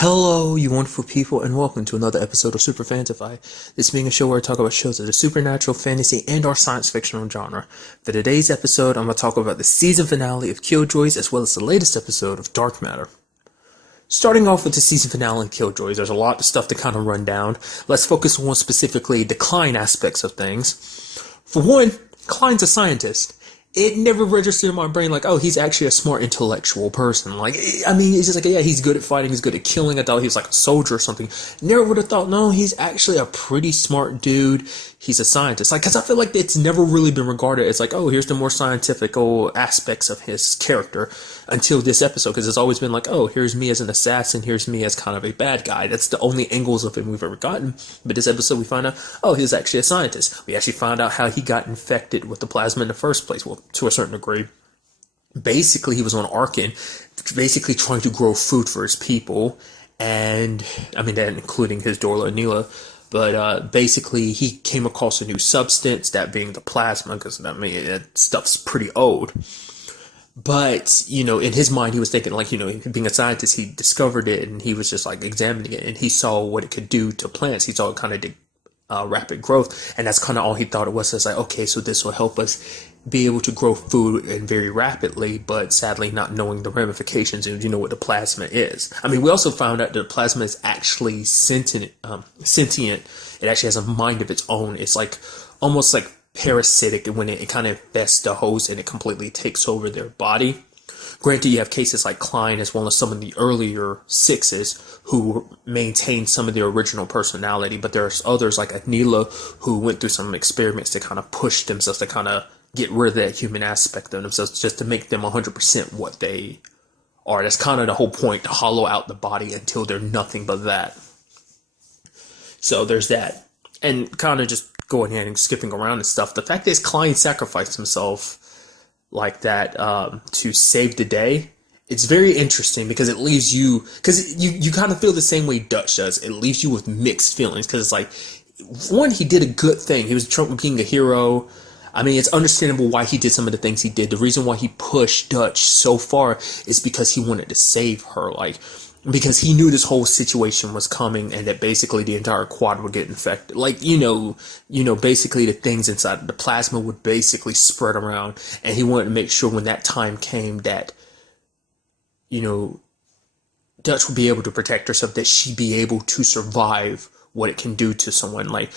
Hello, you wonderful people, and welcome to another episode of Super-Fanta-Fi. This being a show where I talk about shows of the supernatural, fantasy, and or science fictional genre. For today's episode, I'm going to talk about the season finale of Killjoys, as well as the latest episode of Dark Matter. Starting off with the season finale of Killjoys, there's a lot of stuff to kind of run down. Let's focus on specifically the Klein aspects of things. For one, Klein's a scientist. It never registered in my brain like, oh, he's actually a smart intellectual person. Like, I mean, it's just like, yeah, he's good at fighting, he's good at killing. I thought he was like a soldier or something. Never would have thought, no, he's actually a pretty smart dude. He's a scientist. Like, because I feel like it's never really been regarded as like, oh, here's the more scientific aspects of his character until this episode. Because it's always been like, oh, here's me as an assassin, here's me as kind of a bad guy. That's the only angles of him we've ever gotten. But this episode, we find out, oh, he's actually a scientist. We actually find out how he got infected with the plasma in the first place. Well, to a certain degree. Basically, he was on Arkin, basically trying to grow food for his people, and I mean that including his Dorla and Neela. But basically, he came across a new substance, that being the plasma, because I mean that stuff's pretty old. But in his mind, he was thinking like, being a scientist, he discovered it, and he was just like examining it, and he saw what it could do to plants. He saw it kind of rapid growth, and that's kind of all he thought it was. It's like, okay, so this will help us be able to grow food and very rapidly, but sadly not knowing the ramifications and what the plasma is. I mean, we also found out that the plasma is actually sentient. It actually has a mind of its own. It's like almost like parasitic, and when it kind of infests the host and it completely takes over their body. Granted, you have cases like Klein as well as some of the earlier sixes who maintain some of their original personality, but there's others like Anila who went through some experiments to kind of push themselves to kind of get rid of that human aspect of themselves just to make them 100% what they are. That's kind of the whole point, to hollow out the body until they're nothing but that. So there's that. And kind of just going ahead and skipping around and stuff. The fact is Klein sacrificed himself like that to save the day. It's very interesting because it leaves you, because you kind of feel the same way Dutch does. It leaves you with mixed feelings because it's like, one, he did a good thing. He was being a hero. I mean, it's understandable why he did some of the things he did. The reason why he pushed Dutch so far is because he wanted to save her. Like, because he knew this whole situation was coming and that basically the entire quad would get infected. Like, basically the things inside the plasma would basically spread around, and he wanted to make sure when that time came that, Dutch would be able to protect herself, that she'd be able to survive what it can do to someone. Like,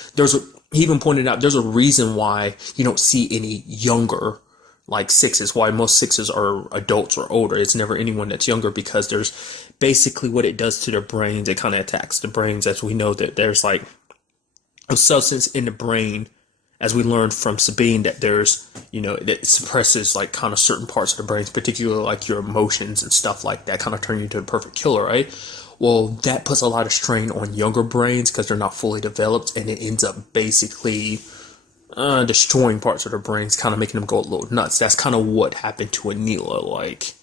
he even pointed out there's a reason why you don't see any younger like sixes, why most sixes are adults or older. It's never anyone that's younger, because there's basically what it does to their brains. It kind of attacks the brains, as we know that there's like a substance in the brain, as we learned from Sabine, that there's, that suppresses like kind of certain parts of the brains, particularly like your emotions and stuff like that, kind of turn you into a perfect killer, right? Well, that puts a lot of strain on younger brains because they're not fully developed, and it ends up basically destroying parts of their brains, kind of making them go a little nuts. That's kind of what happened to Anila. Like,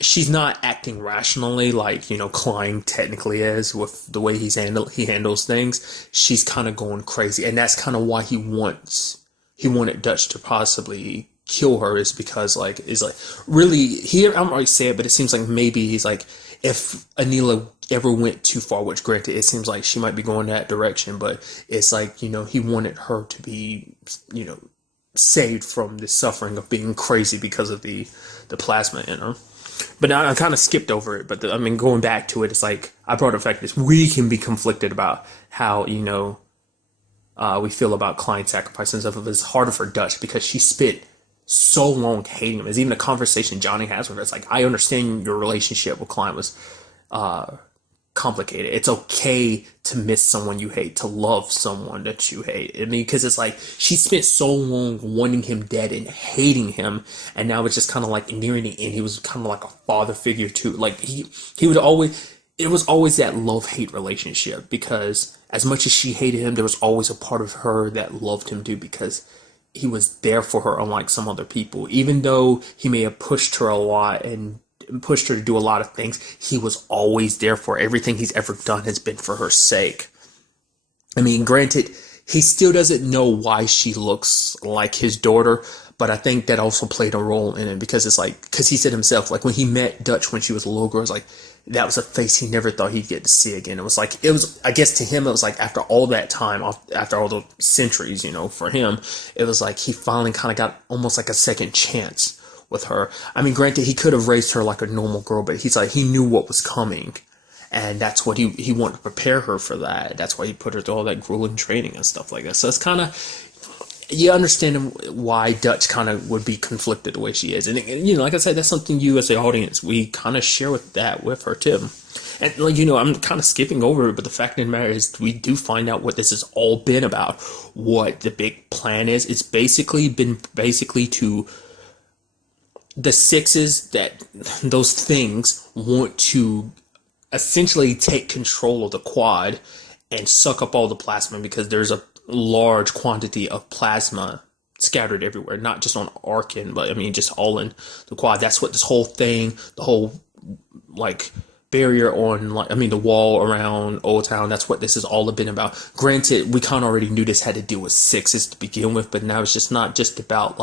she's not acting rationally like, Klein technically is with the way he handles things. She's kind of going crazy, and that's kind of why he wanted Dutch to possibly kill her, is because really here, I'm already say it, but it seems like maybe he's like, if Anila ever went too far, which granted it seems like she might be going that direction, but it's like, he wanted her to be, saved from the suffering of being crazy because of the plasma in her. But now I kind of skipped over it, but going back to it, it's like, I brought up the fact that we can be conflicted about how, we feel about Klein sacrificing stuff. It's harder for Dutch because she spent so long hating him. It's even a conversation Johnny has with her. It's like, I understand your relationship with Klein was complicated. It's okay to miss someone you hate, to love someone that you hate. I mean, because it's like, she spent so long wanting him dead and hating him, and now it's just kind of like nearing the end. He was kind of like a father figure too. Like, he would always, it was always that love-hate relationship, because as much as she hated him, there was always a part of her that loved him too, because he was there for her, unlike some other people. Even though he may have pushed her a lot and pushed her to do a lot of things, he was always there for her. Everything he's ever done has been for her sake. I mean, granted, he still doesn't know why she looks like his daughter, but I think that also played a role in it, because it's like, because he said himself, like when he met Dutch when she was a little girl, it's like, that was a face he never thought he'd get to see again. I guess to him, it was like after all that time, after all the centuries, for him, it was like he finally kind of got almost like a second chance with her. I mean, granted, he could have raised her like a normal girl, but he's like, he knew what was coming. And that's what he wanted to prepare her for that. That's why he put her through all that grueling training and stuff like that. So it's kind of, you understand why Dutch kind of would be conflicted the way she is. And, like I said, that's something you as the audience, we kind of share with her too. And, I'm kind of skipping over it, but the fact of the matter is we do find out what this has all been about, what the big plan is. It's basically to the sixes, that those things want to essentially take control of the quad and suck up all the plasma, because there's a large quantity of plasma scattered everywhere, not just on Arkin, but I mean just all in the quad. That's what this whole thing, the whole barrier on the wall around Old Town, that's what this has all been about. Granted, we kind of already knew this had to deal with sixes to begin with, but now it's just not just about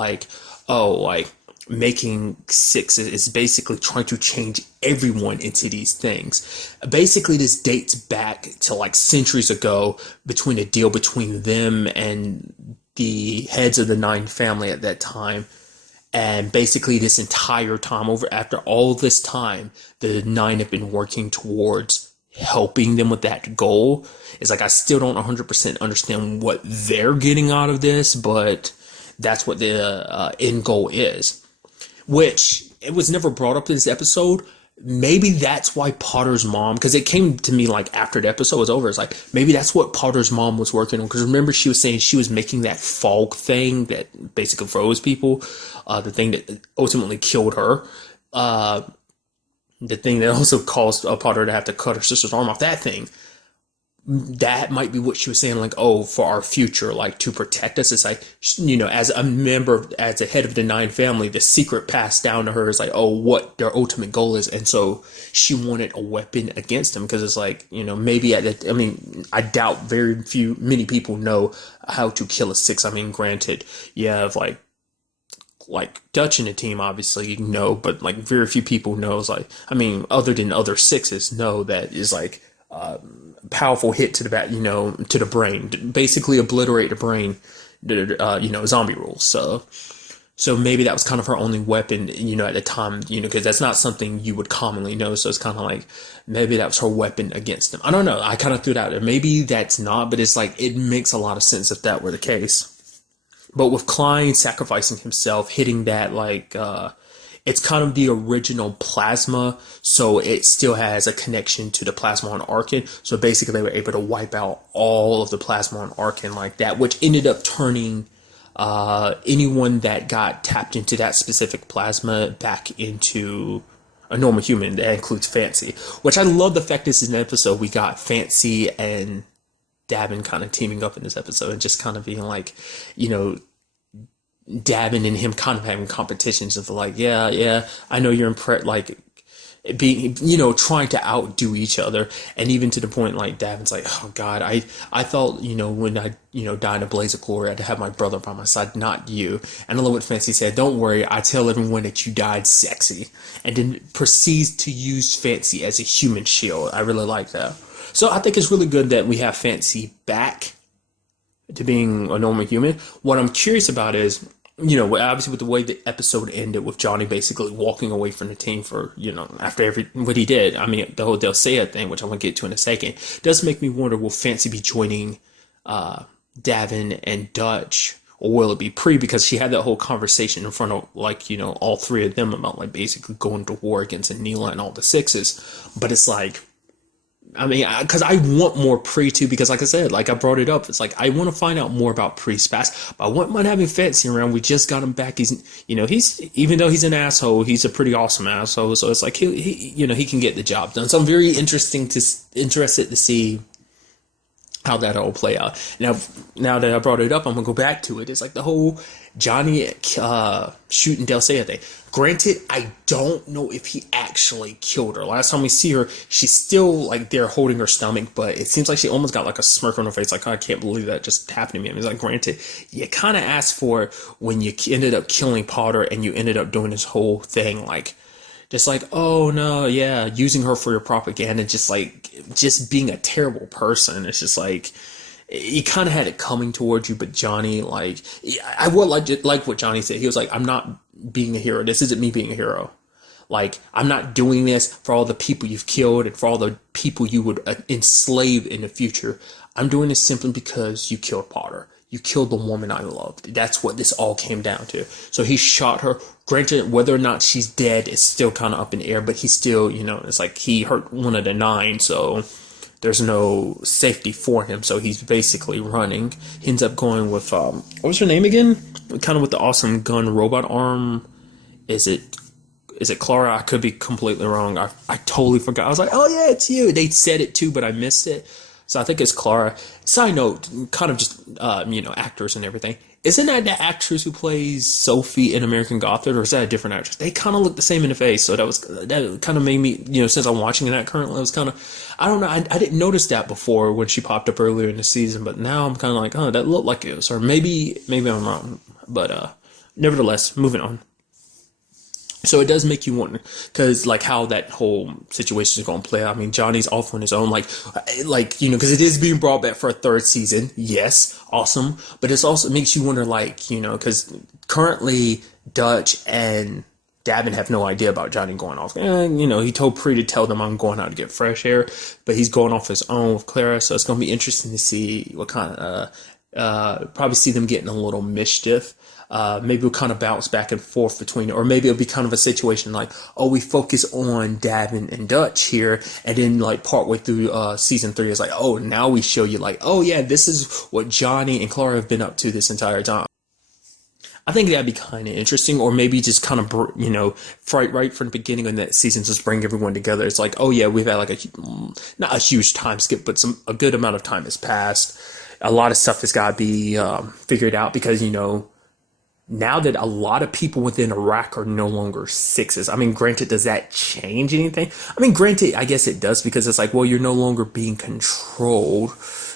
making sixes. Is basically trying to change everyone into these things. Basically, this dates back to centuries ago, between a deal between them and the heads of the Nine family at that time. And basically this entire time, after all this time, the Nine have been working towards helping them with that goal. It's I still don't 100% understand what they're getting out of this, but that's what the end goal is. Which, it was never brought up in this episode. Maybe that's why Potter's mom, because it came to me after the episode was over, it's maybe that's what Potter's mom was working on. Because remember, she was saying she was making that fog thing that basically froze people, the thing that ultimately killed her, the thing that also caused Potter to have to cut her sister's arm off. That thing, that might be what she was saying, for our future, to protect us. It's as a member, as a head of the Nine family, the secret passed down to her is what their ultimate goal is. And so she wanted a weapon against them, because it's maybe I doubt many people know how to kill a six. I mean, granted, you have Dutch in the team, obviously, but very few people knows, other than other sixes, know that is powerful hit to the back, to the brain, basically obliterate the brain, zombie rules. So maybe that was kind of her only weapon, at the time, because that's not something you would commonly know. So it's kind of maybe that was her weapon against them. I don't know. I kind of threw it out there. Maybe that's not, but it's it makes a lot of sense if that were the case. But with Klein sacrificing himself, hitting that, it's kind of the original plasma, so it still has a connection to the plasma on Arkin. So basically they were able to wipe out all of the plasma on Arkin like that, which ended up turning anyone that got tapped into that specific plasma back into a normal human. That includes Fancy, which I love the fact this is an episode we got Fancy and Davin kind of teaming up in this episode, and just kind of being Davin and him kind of having competitions of yeah, I know you're impressed, being, trying to outdo each other. And even to the point, Davin's oh God, I thought, when I, die in a blaze of glory, I'd have my brother by my side, not you. And I love what Fancy said, don't worry, I tell everyone that you died sexy. And then proceeds to use Fancy as a human shield. I really like that. So I think it's really good that we have Fancy back to being a normal human. What I'm curious about is, obviously with the way the episode ended, with Johnny basically walking away from the team for, after what he did, I mean, the whole Del Seiya thing, which I'm going to get to in a second, does make me wonder, will Fancy be joining Davin and Dutch, or will it be Pre? Because she had that whole conversation in front of, all three of them about, basically going to war against Anila and all the sixes. But it's because I want more Pre too, because like I said, I brought it up, it's I want to find out more about Pre's past, but I wouldn't mind having Fancy around. We just got him back. He's, even though he's an asshole, he's a pretty awesome asshole. So it's he can get the job done. So I'm very interested to see how that all play out. Now that I brought it up, I'm gonna go back to it. It's the whole Johnny shooting Del Seiya thing. Granted, I don't know if he actually killed her. Last time we see her, she's still there holding her stomach, but it seems like she almost got a smirk on her face, I can't believe that just happened to me. I mean, it's granted, you kind of asked for it when you ended up killing Potter and you ended up doing this whole thing, just like, oh no, yeah, using her for your propaganda, just being a terrible person. It's just like you kind of had it coming towards you, but Johnny, like, I would like what Johnny said. He was like, I'm not being a hero. This isn't me being a hero. Like, I'm not doing this for all the people you've killed and for all the people you would enslave in the future. I'm doing this simply because you killed Potter. You killed the woman I loved. That's what this all came down to. So he shot her. Granted, whether or not she's dead is still kind of up in the air, but he still, it's like he hurt one of the nine, so there's no safety for him. So he's basically running. He ends up going with, what was her name again? Kind of with the awesome gun robot arm. Is it Clara? I could be completely wrong. I totally forgot. I was like, oh yeah, it's you. They said it too, but I missed it. So I think it's Clara. Side note, kind of just, actors and everything. Isn't that the actress who plays Sophie in American Gothic, or is that a different actress? They kind of look the same in the face. So that kind of made me, since I'm watching that currently, I was kind of, I don't know. I didn't notice that before when she popped up earlier in the season, but now I'm kind of like, oh, that looked like it was her. Maybe I'm wrong. But, nevertheless, moving on. So it does make you wonder, because like how that whole situation is going to play out. I mean, Johnny's off on his own, because it is being brought back for a third season. Yes, awesome, but it also makes you wonder, because currently Dutch and Davin have no idea about Johnny going off. He told Pri to tell them I'm going out to get fresh air, but he's going off his own with Clara. So it's going to be interesting to see what kind of probably see them getting a little mischief. Maybe we'll kind of bounce back and forth between it, or maybe it'll be kind of a situation like, oh, we focus on Davin and Dutch here, and then like partway through season 3 is like, oh, now we show you like, oh yeah, this is what Johnny and Clara have been up to this entire time. I think that'd be kind of interesting, or maybe just kind of, right from the beginning of that season, just bring everyone together. It's like, oh yeah, we've had like not a huge time skip, but a good amount of time has passed. A lot of stuff has got to be figured out because, now that a lot of people within Iraq are no longer sixes. I mean, granted, does that change anything? I mean, granted, I guess it does, because it's like, well, you're no longer being controlled.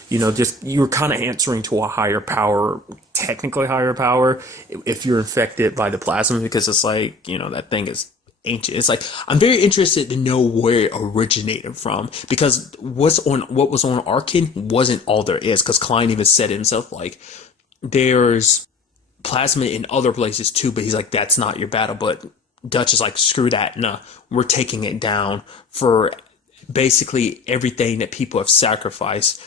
Just you're kind of answering to a higher power, technically higher power, if you're infected by the plasma, because it's like, that thing is ancient. It's like, I'm very interested to know where it originated from, because what was on Arkin wasn't all there is, because Klein even said it himself, like, there's plasma in other places too, but he's like, that's not your battle. But Dutch is like, screw that, nah, we're taking it down for basically everything that people have sacrificed.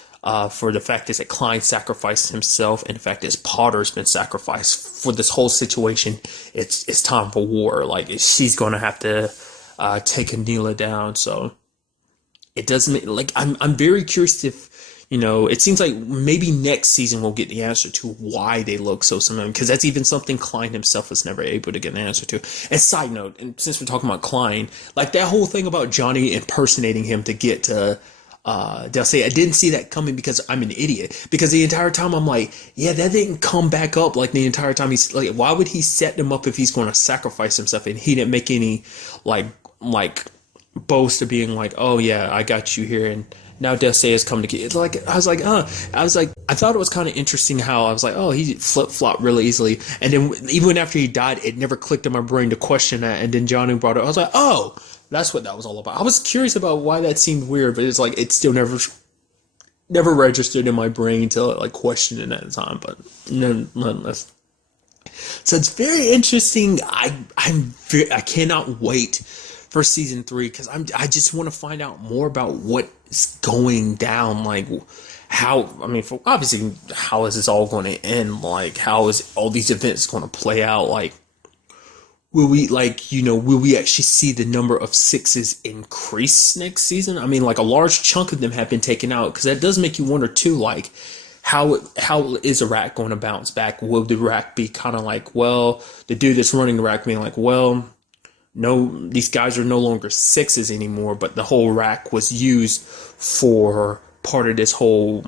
For the fact is that Klein sacrificed himself, and the fact is Potter's been sacrificed for this whole situation. It's time for war. Like, she's gonna have to take Anila down. So it doesn't, like, I'm very curious if, it seems like maybe next season we'll get the answer to why they look so similar, because that's even something Klein himself was never able to get an answer to. And side note, and since we're talking about Klein, like that whole thing about Johnny impersonating him to get to they'll say, I didn't see that coming because I'm an idiot. Because the entire time I'm like, yeah, that didn't come back up. Like the entire time he's like, why would he set them up if he's going to sacrifice himself? And he didn't make any like boast of being like, oh yeah, I got you here, and now Dulce has come to get. It's like I was like, I thought it was kind of interesting how I was like, oh, he flip flopped really easily, and then even after he died, it never clicked in my brain to question that. And then Johnny brought it. I was like, oh, that's what that was all about. I was curious about why that seemed weird, but it's like it still never registered in my brain to like question it at the time. But nonetheless. So it's very interesting. I cannot wait for season 3 because I just want to find out more about what's going down. Like how, I mean, obviously how is this all going to end? Like how is all these events going to play out? Like will we actually see the number of 6s increase next season? I mean, like a large chunk of them have been taken out, because that does make you wonder too, like how is Iraq going to bounce back? Will the Iraq be kind of like, well, the dude that's running Iraq being like, well, no, these guys are no longer 6s anymore, but the whole rack was used for part of this whole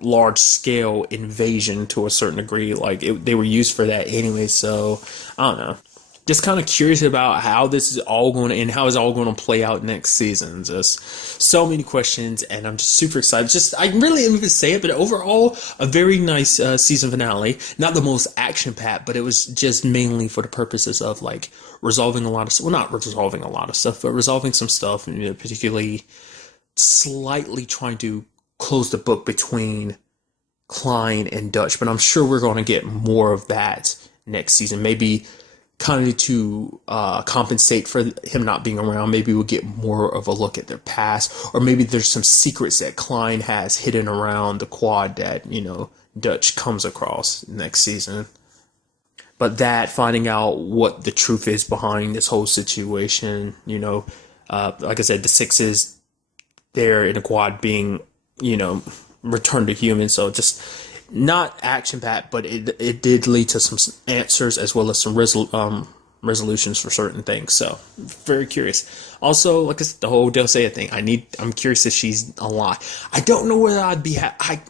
large scale invasion to a certain degree. Like they were used for that anyway. So I don't know. just kind of curious about how this is all going to, and how it's all going to play out next season. Just so many questions, and I'm just super excited. Just, I really didn't even say it, but overall, a very nice season finale. Not the most action-packed, but it was just mainly for the purposes of like resolving a lot of, well, not resolving a lot of stuff, but resolving some stuff, and particularly slightly trying to close the book between Klein and Dutch. But I'm sure we're going to get more of that next season. Maybe kind of to compensate for him not being around. Maybe we'll get more of a look at their past, or maybe there's some secrets that Klein has hidden around the quad that, Dutch comes across next season. But that, finding out what the truth is behind this whole situation, like I said, the sixes there in the quad being, returned to human. So just not action packed, but it did lead to some answers as well as some resolutions for certain things. So very curious. Also, like I said, the whole Dulcea thing. I'm curious if she's alive. I don't know whether I'd be I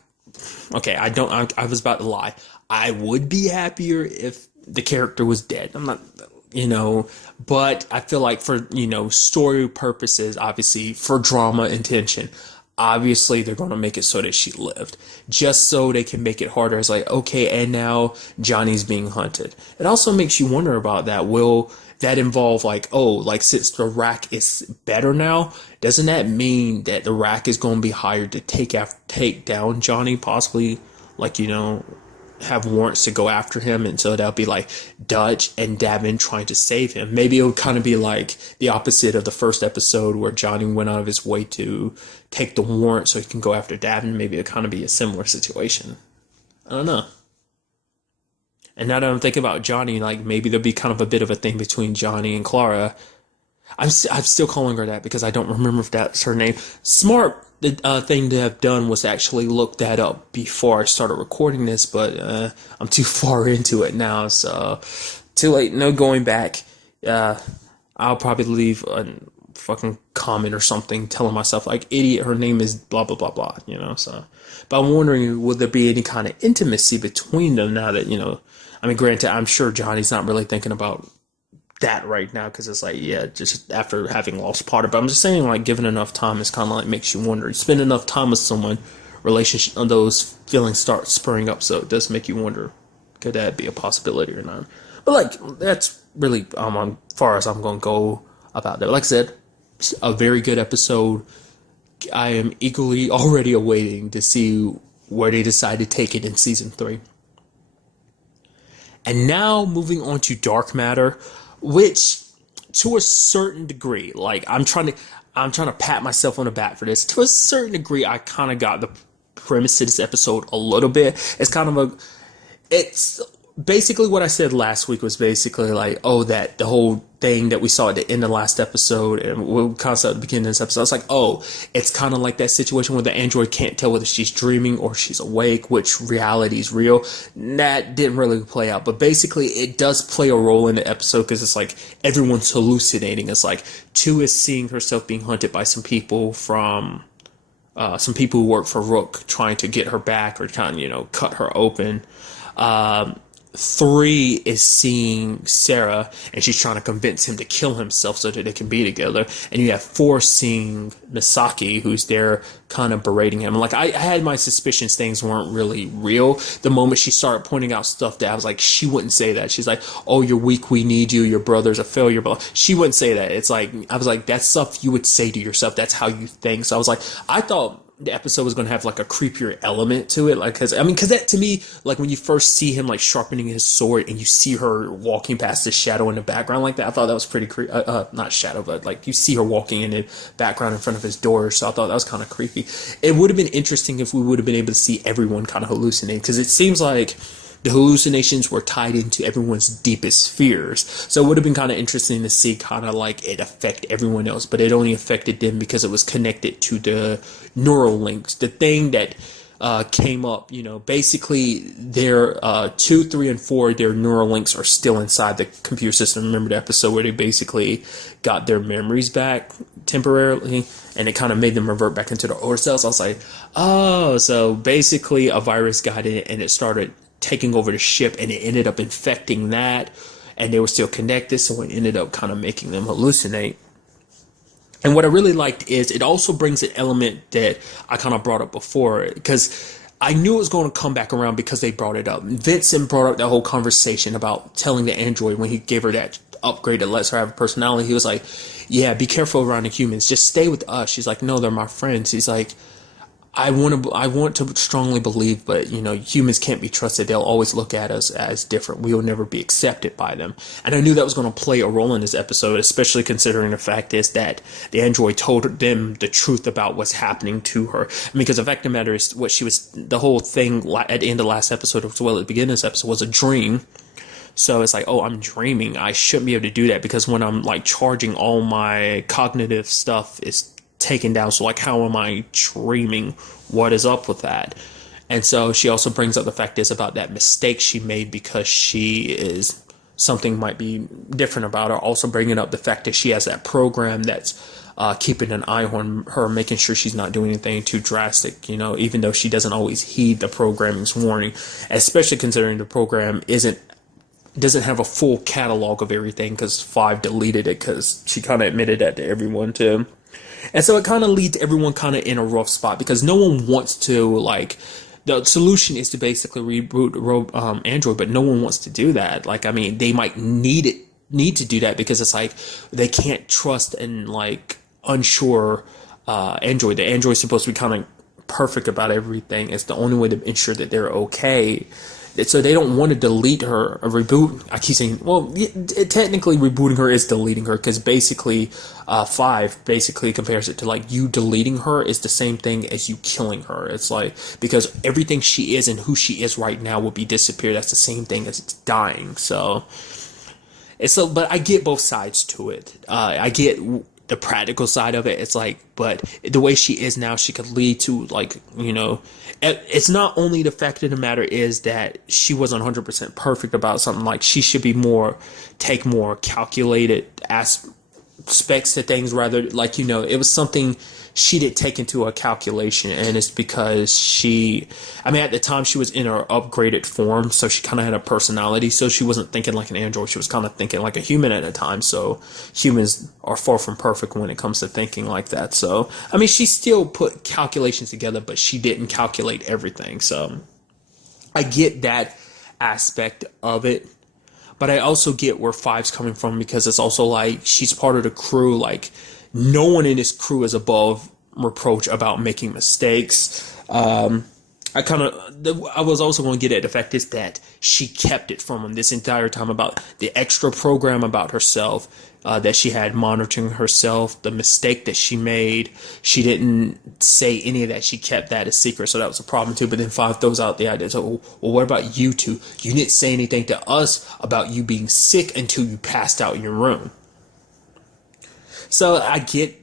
was about to lie. I would be happier if the character was dead. I'm not, but I feel like for, story purposes, obviously for drama and tension, obviously they're going to make it so that she lived, just so they can make it harder. It's like, okay, and now Johnny's being hunted. It also makes you wonder about that. Will that involve like, since the rack is better now, doesn't that mean that the rack is going to be hired to take down Johnny, possibly, like, have warrants to go after him? And so that'll be like Dutch and Davin trying to save him. Maybe it'll kind of be like the opposite of the first episode where Johnny went out of his way to take the warrant so he can go after Davin. Maybe it'll kind of be a similar situation. I don't know. And now that I'm thinking about Johnny, like maybe there'll be kind of a bit of a thing between Johnny and Clara. I'm still calling her that because I don't remember if that's her name. Smart thing to have done was actually look that up before I started recording this, but I'm too far into it now, so too late. No going back. I'll probably leave a fucking comment or something telling myself like, idiot, her name is blah blah blah blah, so. But I'm wondering, will there be any kind of intimacy between them now that, I mean, granted, I'm sure Johnny's not really thinking about that right now, because it's like, yeah, just after having lost Potter. But I'm just saying, like, given enough time, it's kind of like makes you wonder. You spend enough time with someone, relationship, those feelings start spurring up. So it does make you wonder, could that be a possibility or not? But like, that's really on far as I'm going to go about that. Like I said, a very good episode. I am eagerly already awaiting to see where they decide to take it in season 3. And now moving on to Dark Matter, which to a certain degree, like I'm trying to pat myself on the back for this. To a certain degree, I kind of got the premise to this episode a little bit. It's basically what I said last week was basically like, that the whole thing that we saw at the end of the last episode and we kind of saw at the beginning of this episode. It's like, it's kind of like that situation where the android can't tell whether she's dreaming or she's awake, which reality is real. That didn't really play out, but basically it does play a role in the episode because it's like everyone's hallucinating. It's like 2 is seeing herself being hunted by some people who work for Rook, trying to get her back or trying, cut her open. 3 is seeing Sarah and she's trying to convince him to kill himself so that they can be together. And you have 4 seeing Misaki, who's there kind of berating him. Like, I had my suspicions things weren't really real. The moment she started pointing out stuff that I was like, she wouldn't say that. She's like, oh, you're weak, we need you, your brother's a failure. But she wouldn't say that. It's like, I was like, that's stuff you would say to yourself. That's how you think. So I was like, I thought the episode was going to have like a creepier element to it, like, because that to me, like when you first see him like sharpening his sword and you see her walking past the shadow in the background like that, I thought that was pretty creepy. Not shadow, but like you see her walking in the background in front of his door, so I thought that was kind of creepy. It would have been interesting if we would have been able to see everyone kind of hallucinate, because it seems like the hallucinations were tied into everyone's deepest fears. So it would have been kind of interesting to see kind of like it affect everyone else, but it only affected them because it was connected to the neural links. The thing that came up, basically their 2, 3, and 4, their neural links are still inside the computer system. Remember the episode where they basically got their memories back temporarily and it kind of made them revert back into their older selves? I was like, oh, so basically a virus got in and it started taking over the ship and it ended up infecting that, and they were still connected, so it ended up kind of making them hallucinate. And what I really liked is it also brings an element that I kind of brought up before, because I knew it was going to come back around because they brought it up. Vincent brought up that whole conversation about telling the android when he gave her that upgrade that lets her have a personality. He was like, yeah, be careful around the humans. Just stay with us. She's like, no, they're my friends. He's like, I want to strongly believe, but humans can't be trusted. They'll always look at us as different. We will never be accepted by them. And I knew that was going to play a role in this episode, especially considering the fact is that the android told them the truth about what's happening to her. Because the fact of the matter is, the whole thing at the end of the last episode, as well as the beginning of this episode, was a dream. So it's like, oh, I'm dreaming. I shouldn't be able to do that, because when I'm like charging, all my cognitive stuff is taken down. So like, how am I dreaming? What is up with that? And so she also brings up the fact is about that mistake she made, because something might be different about her. Also bringing up the fact that she has that program that's keeping an eye on her, making sure she's not doing anything too drastic, even though she doesn't always heed the programming's warning, especially considering the program doesn't have a full catalog of everything, because 5 deleted it, because she kind of admitted that to everyone too. And so it kind of leads everyone kind of in a rough spot, because no one wants to, like, the solution is to basically reboot Android, but no one wants to do that. Like, I mean, they might need to do that, because it's like they can't trust and like unsure Android. The Android's supposed to be kind of perfect about everything. It's the only way to ensure that they're okay. So they don't want to delete her or reboot. I keep saying, well, technically rebooting her is deleting her, because basically 5 basically compares it to like you deleting her is the same thing as you killing her. It's like, because everything she is and who she is right now will be disappeared. That's the same thing as dying. So but I get both sides to it. I get the practical side of it. It's like, but the way she is now, she could lead to like, it's not only the fact of the matter is that she wasn't 100% perfect about something. Like, she should be take more calculated aspects to things, rather like, it was something she didn't take into a calculation, and it's because at the time she was in her upgraded form, so she kind of had a personality, so she wasn't thinking like an android, she was kind of thinking like a human at the time. So humans are far from perfect when it comes to thinking like that. So she still put calculations together, but she didn't calculate everything. So I get that aspect of it, but I also get where 5's coming from, because it's also like she's part of the crew. Like, no one in this crew is above reproach about making mistakes. I was also going to get at the fact is that she kept it from him this entire time, about the extra program about herself that she had monitoring herself, the mistake that she made. She didn't say any of that. She kept that a secret, so that was a problem too. But then 5 throws out the idea, so, well, what about you two? You didn't say anything to us about you being sick until you passed out in your room. So I get,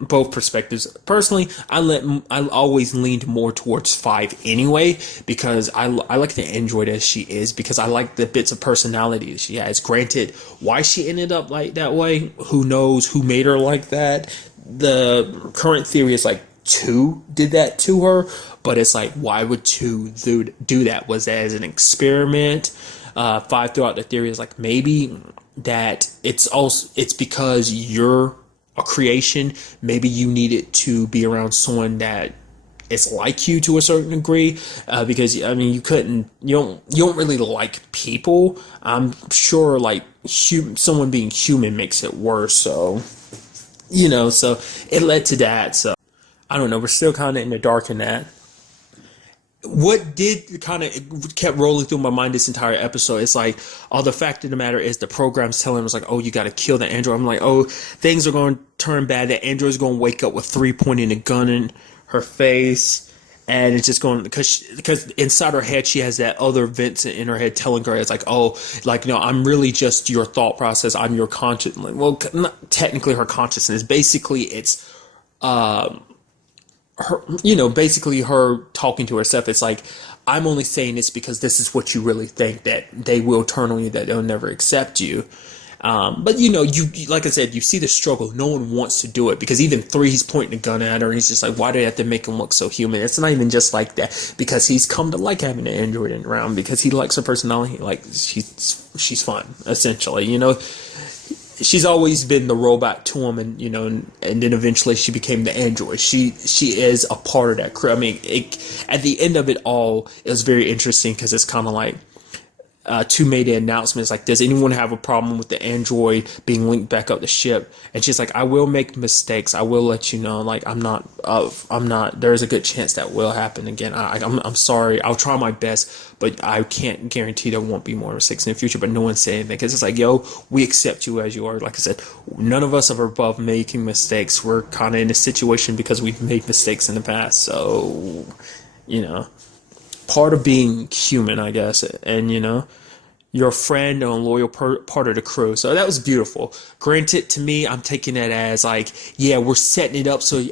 both perspectives. Personally, I always leaned more towards 5 anyway, because I like the android as she is, because I like the bits of personality that she has. Granted, why she ended up like that way, who knows? Who made her like that? The current theory is like 2 did that to her, but it's like, why would 2 do that? Was that as an experiment? 5 throughout the theory is like, maybe that it's because you're a creation. Maybe you needed to be around someone that is like you to a certain degree, because you don't really like people. I'm sure like someone being human makes it worse. So so it led to that. So I don't know. We're still kind of in the dark in that. What did kind of kept rolling through my mind this entire episode is like, the fact of the matter is the program's telling us like, oh, you got to kill the android. I'm like, oh, things are going to turn bad. The android's going to wake up with 3 pointing a gun in her face, and it's just going because inside her head she has that other Vincent in her head telling her, it's like, oh, like, no, I'm really just your thought process. I'm your conscious. Well, not technically her consciousness. Basically, it's her, basically her talking to herself. It's like, I'm only saying this because this is what you really think, that they will turn on you, that they'll never accept you. But like I said, you see the struggle. No one wants to do it because even three, he's pointing a gun at her, and he's just like, "Why do they have to make him look so human?" It's not even just like that because he's come to like having an android around because he likes her personality. Like she's fun, essentially. She's always been the robot to him, and then eventually she became the android. She is a part of that crew. I mean, at the end of it all, it was very interesting because it's kind of like. Two made the announcement. It's like, does anyone have a problem with the android being linked back up the ship? And she's like, I will make mistakes. I will let you know. Like, I'm not. There's a good chance that will happen again. I'm sorry. I'll try my best, but I can't guarantee there won't be more mistakes in the future. But no one's saying anything because it's like, yo, we accept you as you are. Like I said, none of us are above making mistakes. We're kind of in a situation because we've made mistakes in the past. So, part of being human, I guess, and you're a friend and a loyal part of the crew. So that was beautiful. Granted, to me, I'm taking that as like, yeah, we're setting it up. So,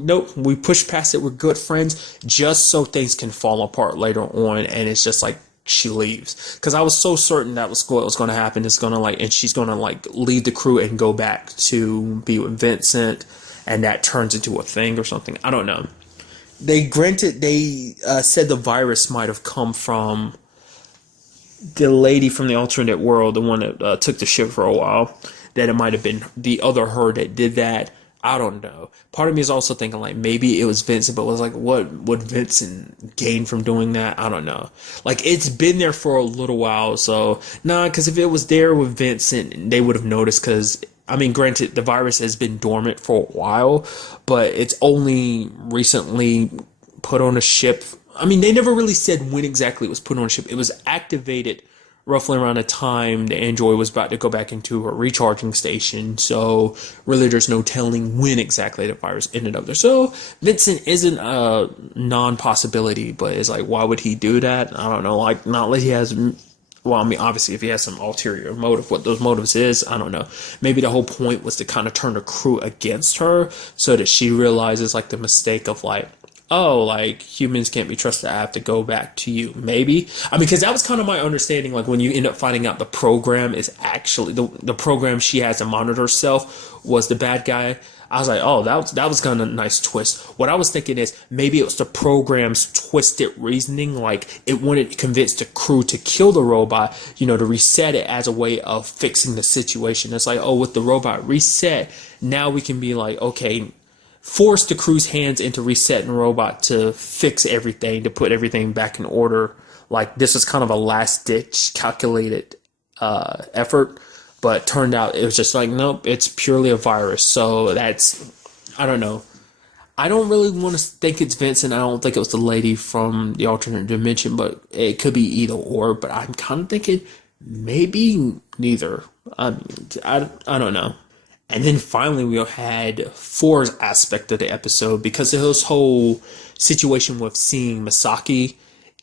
nope, we push past it. We're good friends just so things can fall apart later on. And it's just like she leaves because I was so certain that was what was going to happen. It's going to and she's going to leave the crew and go back to be with Vincent, and that turns into a thing or something. I don't know. They said the virus might have come from the lady from the alternate world, the one that took the ship for a while, that it might have been the other her that did that. I don't know. Part of me is also thinking like maybe it was Vincent, but was like, what would Vincent gain from doing that? I don't know. Like it's been there for a little while, so because if it was there with Vincent, they would have noticed because I mean, granted, the virus has been dormant for a while, but it's only recently put on a ship. I mean, they never really said when exactly it was put on a ship. It was activated roughly around the time the android was about to go back into a recharging station. So really, there's no telling when exactly the virus ended up there. So Vincent isn't a non-possibility, but it's like, why would he do that? I don't know. Like, not like he has. Well, I mean, obviously, if he has some ulterior motive, what those motives is, I don't know. Maybe the whole point was to kind of turn the crew against her so that she realizes, like, the mistake of, like, oh, like, humans can't be trusted. I have to go back to you. Maybe. I mean, because that was kind of my understanding, like, when you end up finding out the program is actually, the program she has to monitor herself was the bad guy. I was like, oh, that was kind of a nice twist. What I was thinking is maybe it was the program's twisted reasoning, like it wanted to convince the crew to kill the robot, to reset it as a way of fixing the situation. It's like, oh, with the robot reset, now we can be like, okay, force the crew's hands into resetting the robot to fix everything, to put everything back in order. Like this is kind of a last-ditch calculated effort. But turned out it was just like, nope, it's purely a virus. So I don't know. I don't really want to think it's Vincent. I don't think it was the lady from the alternate dimension, but it could be either or. But I'm kind of thinking maybe neither. I don't know. And then finally we had Four's aspect of the episode because of this whole situation with seeing Misaki.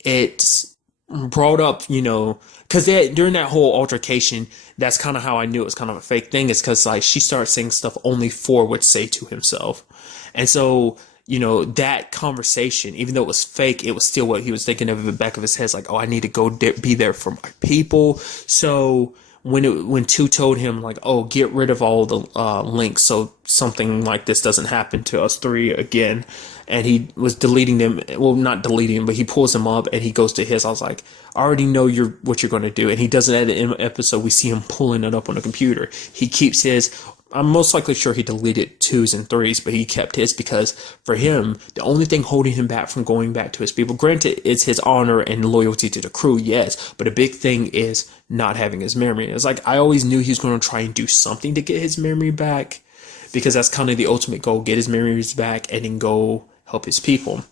It brought up, because during that whole altercation, that's kind of how I knew it was kind of a fake thing. Is because like she started saying stuff only Four would say to himself, and so that conversation, even though it was fake, it was still what he was thinking of in the back of his head. Like, oh, I need to go be there for my people. So when Two told him like, oh, get rid of all the links so something like this doesn't happen to us three again, and he was deleting them, well, not deleting them, but he pulls them up and he goes to his. I was like, I already know what you're going to do. And he does it at the end of the episode. We see him pulling it up on the computer. He keeps his. I'm most likely sure he deleted 2s and 3s, but he kept his because for him, the only thing holding him back from going back to his people, granted, it's his honor and loyalty to the crew, yes, but a big thing is not having his memory. It's like I always knew he was going to try and do something to get his memory back because that's kind of the ultimate goal, get his memories back and then go help his people.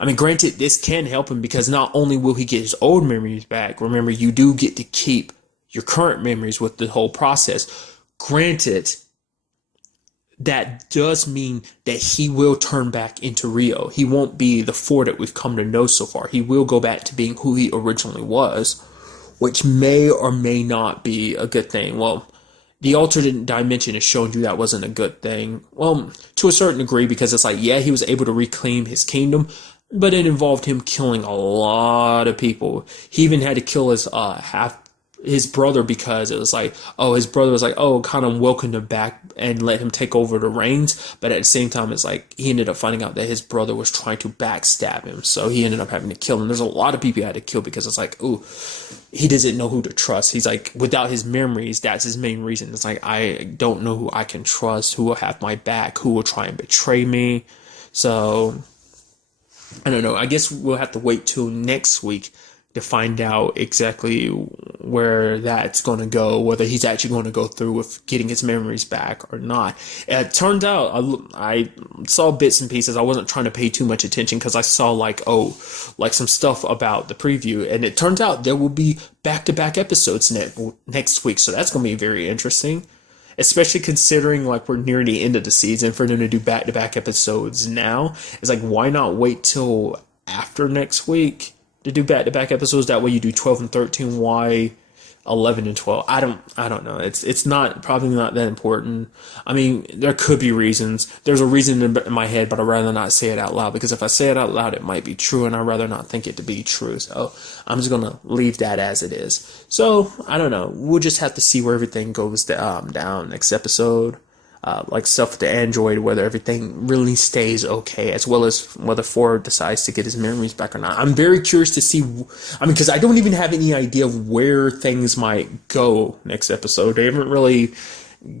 I mean, granted, this can help him because not only will he get his old memories back, remember, you do get to keep your current memories with the whole process. Granted, that does mean that he will turn back into Rio. He won't be the Four that we've come to know so far. He will go back to being who he originally was, which may or may not be a good thing. Well, the alternate dimension has shown you that wasn't a good thing. Well, to a certain degree, because it's like, yeah, he was able to reclaim his kingdom, but it involved him killing a lot of people. He even had to kill his his brother, because it was like, oh, his brother was like, oh, kind of welcomed him back and let him take over the reins. But at the same time, it's like he ended up finding out that his brother was trying to backstab him. So he ended up having to kill him. There's a lot of people he had to kill because it's like, ooh, he doesn't know who to trust. He's like, without his memories, that's his main reason. It's like, I don't know who I can trust, who will have my back, who will try and betray me. So I don't know. I guess we'll have to wait till next week to find out exactly where that's going to go, whether he's actually going to go through with getting his memories back or not. It turned out I saw bits and pieces. I wasn't trying to pay too much attention because I saw like some stuff about the preview, and it turns out there will be back-to-back episodes next week. So that's going to be very interesting, especially considering like we're near the end of the season. For them to do back-to-back episodes now, it's like, why not wait till after next week to do back-to-back episodes? That way you do 12 and 13, why 11 and 12? I don't know. It's not, probably not that important. I mean, there could be reasons. There's a reason in my head, but I'd rather not say it out loud, because if I say it out loud, it might be true, and I'd rather not think it to be true. So I'm just gonna leave that as it is. So I don't know. We'll just have to see where everything goes down next episode. Like stuff with the android, whether everything really stays okay, as well as whether Ford decides to get his memories back or not. I'm very curious to see, I mean, because I don't even have any idea of where things might go next episode. They haven't really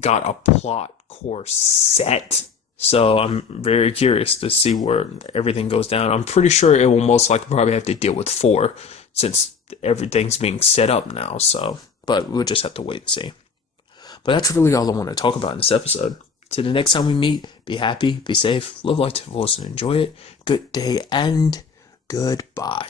got a plot course set, so I'm very curious to see where everything goes down. I'm pretty sure it will most likely probably have to deal with 4, since everything's being set up now, so, but we'll just have to wait and see. But that's really all I want to talk about in this episode. Till the next time we meet, be happy, be safe, live life to the fullest, and enjoy it. Good day and goodbye.